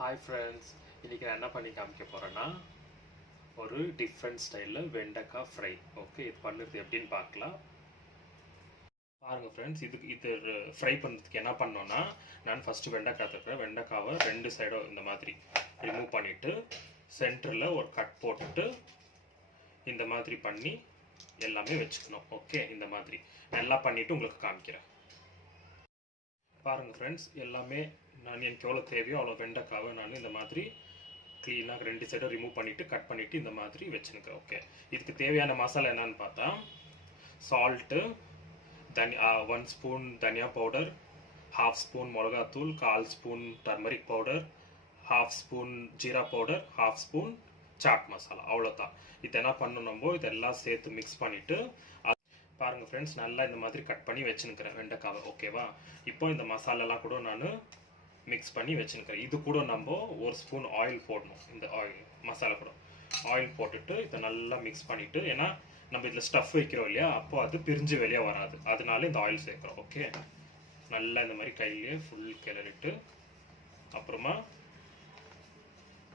Hi friends, இன்றைக்கி நான் என்ன பண்ணி காமிக்க போகிறேன்னா ஒரு டிஃப்ரெண்ட் ஸ்டைலில் வெண்டைக்காய் ஃப்ரை. ஓகே, இது பண்ணுறது எப்படின்னு பார்க்கலாம். பாருங்கள் ஃப்ரெண்ட்ஸ், இது ஃப்ரை பண்ணுறதுக்கு என்ன பண்ணோன்னா, நான் ஃபஸ்ட்டு வெண்டைக்காய் தட்டுறேன். வெண்டைக்காவை ரெண்டு சைடும் இந்த மாதிரி ரிமூவ் பண்ணிவிட்டு சென்டரில் ஒரு கட் போட்டுட்டு இந்த மாதிரி பண்ணி எல்லாமே வச்சுக்கணும். ஓகே, இந்த மாதிரி நல்லா பண்ணிவிட்டு உங்களுக்கு காமிக்கிறேன். பாருங்கள் ஃப்ரெண்ட்ஸ், எல்லாமே நான் எனக்கு எவ்வளோ தேவையோ அவ்வளோ வெண்டைக்காவை நான் இந்த மாதிரி க்ளீனாக ரெண்டு சைடும் ரிமூவ் பண்ணிவிட்டு கட் பண்ணிவிட்டு இந்த மாதிரி வச்சுருக்கேன். ஓகே, இதுக்கு தேவையான மசாலா என்னன்னு பார்த்தா, சால்ட்டு, 1 ஸ்பூன் தனியா பவுடர், 1/2 ஸ்பூன் மிளகாத்தூள், 1/4 ஸ்பூன் டர்மரிக் பவுடர், 1/2 ஸ்பூன் ஜீரா பவுடர், 1/2 ஸ்பூன் சாட் மசாலா. அவ்வளோதான். இது என்ன பண்ணணுமோ இதெல்லாம் சேர்த்து மிக்ஸ் பண்ணிவிட்டு பாருங்கள் ஃப்ரெண்ட்ஸ், நல்லா இந்த மாதிரி கட் பண்ணி வச்சுருக்கிறேன் வெண்டைக்காவை. ஓகேவா, இப்போ இந்த மசாலாலாம் கூட நான் மிக்ஸ் பண்ணி வச்சுருக்கிறேன். இது கூட நம்ம 1 ஸ்பூன் ஆயில் போடணும். இந்த ஆயில் மசாலா கூட ஆயில் போட்டுட்டு இதை நல்லா மிக்ஸ் பண்ணிவிட்டு, ஏன்னா நம்ம இதில் ஸ்டஃப் வைக்கிறோம் இல்லையா, அப்போது அது பிரிஞ்சு வெளியே வராது, அதனால இந்த ஆயில் சேர்க்குறோம். ஓகே, நல்லா இந்த மாதிரி கையிலேயே ஃபுல் கிளறிட்டு அப்புறமா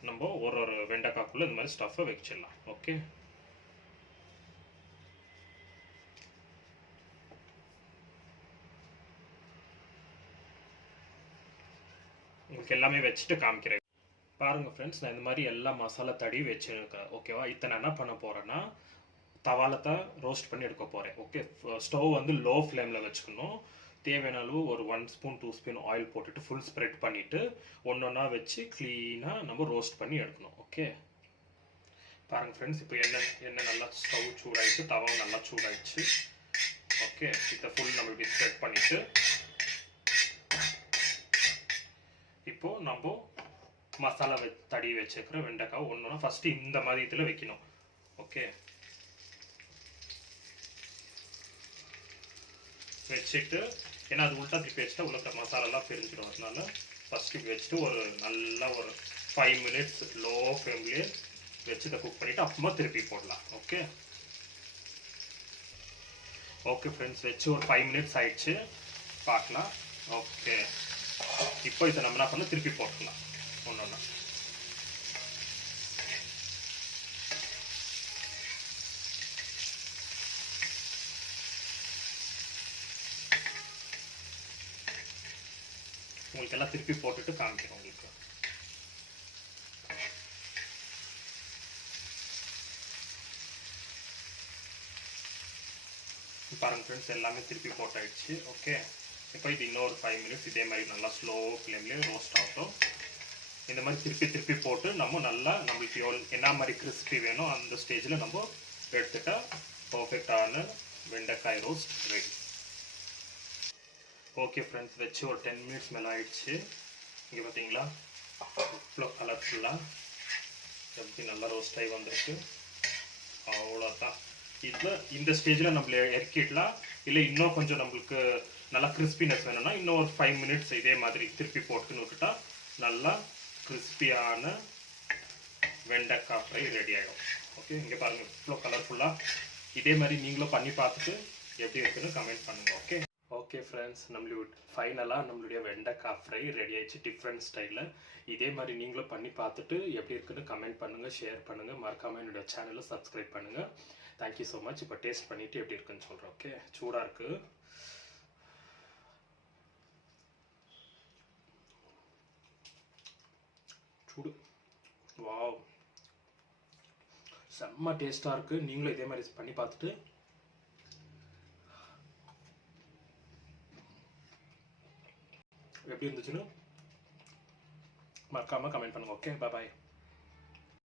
நம்ம ஒரு வெண்டைக்காய்க்குள்ளே இந்த மாதிரி ஸ்டஃப்பை வச்சிடலாம். ஓகே, உங்களுக்கு எல்லாமே வச்சுட்டு காமிக்கிறேன். பாருங்கள் ஃப்ரெண்ட்ஸ், நான் இந்த மாதிரி எல்லா மசாலா தடவி வச்சுருக்கேன். ஓகேவா, இதை நான் என்ன பண்ண போகிறேன்னா தவாலத்தை ரோஸ்ட் பண்ணி எடுக்க போகிறேன். ஓகே, ஸ்டவ் வந்து லோ ஃப்ளேமில் வச்சுக்கணும். தேவையான அளவு ஒரு 1 ஸ்பூன் 2 ஸ்பூன் ஆயில் போட்டுட்டு ஃபுல் ஸ்ப்ரெட் பண்ணிவிட்டு ஒன்றா வச்சு க்ளீனாக நம்ம ரோஸ்ட் பண்ணி எடுக்கணும். ஓகே, பாருங்கள் ஃப்ரெண்ட்ஸ், இப்போ எண்ணெய் நல்லா ஸ்டவ் சூடாகிடுச்சு, தவாவும் நல்லா சூடாகிடுச்சு. ஓகே, இதை ஃபுல் நம்ம இப்படி ஸ்ப்ரெட் பண்ணிவிட்டு இப்போது நம்ம மசாலா தடவி வச்சுருக்கிற வெண்டைக்காய் ஒன்றுனா ஃபஸ்ட்டு இந்த மாதிரி இதில் வைக்கணும். ஓகே, வச்சுட்டு, ஏன்னா அது உள்டா திருப்பி வச்சுட்டா உள்ள மசாலாலாம் பிரிஞ்சிடும், அதனால ஃபஸ்ட்டு இப்படி வச்சுட்டு ஒரு 5 மினிட்ஸ் லோ ஃப்ளேம்லேயே வச்சு இதை குக் பண்ணிவிட்டு அப்புறமா திருப்பி போடலாம். ஓகே ஓகே ஃப்ரெண்ட்ஸ், வச்சு ஒரு 5 மினிட்ஸ் ஆயிடுச்சு, பார்க்கலாம். ஓகே, இப்போ இதை நம்ம என்ன பண்ண திருப்பி போட்டுக்கலாம் ஒன்றா. உங்களுக்கு எல்லாம் திருப்பி போட்டுட்டு காமிக்கிறோம் உங்களுக்கு. பாருங்க ஃப்ரெண்ட்ஸ், எல்லாமே திருப்பி போட்டாயிடுச்சு. ஓகே, இப்போ இது இன்னொரு 5 மினிட்ஸ் இதே மாதிரி நல்லா ஸ்லோ ஃப்ளேம்லேயே ரோஸ்ட் ஆகட்டும். இந்த மாதிரி திருப்பி போட்டு நம்ம நல்லா நம்மளுக்கு என்ன மாதிரி கிறிஸ்பி வேணும் அந்த ஸ்டேஜில் நம்ம எடுத்துட்டா பர்ஃபெக்டான வெண்டைக்காய் ரோஸ்ட் ரெடி. ஓகே ஃப்ரெண்ட்ஸ், வச்சு ஒரு 10 மினிட்ஸ் மேலே ஆயிடுச்சு. இங்கே பார்த்தீங்களா இவ்வளோ கலர்ஃபுல்லாக எப்படி நல்லா ரோஸ்ட் ஆகி வந்திருக்கு. அவ்வளோதான். இந்த ஸ்டேஜில் நம்மள இறக்கிடலாம். இல்லை இன்னும் கொஞ்சம் நம்மளுக்கு நல்லா கிறிஸ்பினஸ் வேணும்னா இன்னும் ஒரு 5 மினிட்ஸ் இதே மாதிரி திருப்பி போட்டுன்னு விட்டுட்டா நல்லா கிறிஸ்பியான வெண்டைக்காய் ஃப்ரை ரெடி ஆகிடும். ஓகே, இங்கே பாருங்கள் இவ்வளோ கலர்ஃபுல்லாக. இதே மாதிரி நீங்களும் பண்ணி பார்த்துட்டு எப்படி இருக்குன்னு கமெண்ட் பண்ணுங்கள். ஓகே ஓகே ஃப்ரெண்ட்ஸ், ஃபைனலாக நம்மளுடைய வெண்டைக்காய் ஃப்ரை ரெடி ஆயிடுச்சு டிஃப்ரெண்ட் ஸ்டைலில். இதே மாதிரி நீங்களும் பண்ணி பார்த்துட்டு எப்படி இருக்குன்னு கமெண்ட் பண்ணுங்கள், ஷேர் பண்ணுங்கள், மறக்காமல் என்னுடைய சேனலை சப்ஸ்கிரைப் பண்ணுங்கள். Thank you so much. இப்போ டேஸ்ட் பண்ணிவிட்டு எப்படி இருக்குன்னு சொல்கிறேன். ஓகே, சூடாக இருக்குது. சூடு. வாவ், செம்ம டேஸ்ட்டாக இருக்குது. நீங்களும் இதே மாதிரி பண்ணி பார்த்துட்டு எப்படி இருந்துச்சுன்னு மறக்காமல் கமெண்ட் பண்ணுங்கள். ஓகே, பாய்.